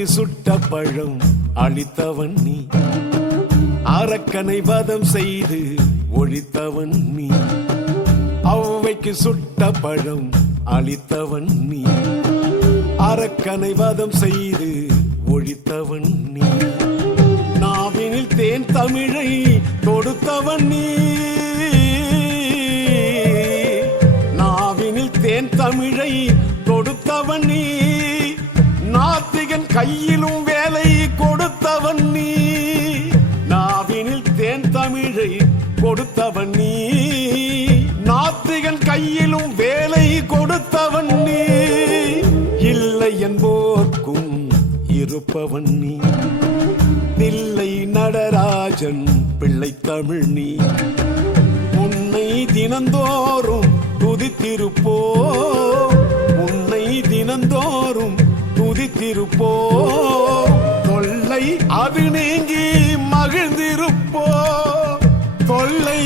ஔவைக்கு சுட்ட பழம் அளித்தவன் நீ, அரக்கனை வதம் செய்து ஒழித்தவன் நீ. ஔவைக்கு சுட்ட பழம் அளித்தவன் நீ, அரக்கனை வதம் செய்து ஒழித்தவன் நீ. நாவினில் தேன் தமிழை தொடுத்தவன் நீ, நாவினில் தேன் தமிழை தொடுத்தவன் நீ. நாத்திகன் கையிலும் வேலை கொடுத்தவன் நீ, நாவினில் தேன் தமிழை கொடுத்தவன் நீ. நாத்திகன் கையிலும் வேலை கொடுத்தவன் நீ. இல்லை என்போர்க்கும் இருப்பவன் நீ, தில்லை நடராஜன் பிள்ளை தமிழ் நீ. உன்னை தினந்தோறும் துதித்திருப்போ, உன்னை தினந்தோறும் துதித்திருப்போ. தொல்லை அது நீங்கி மகிழ்ந்திருப்போ, தொல்லை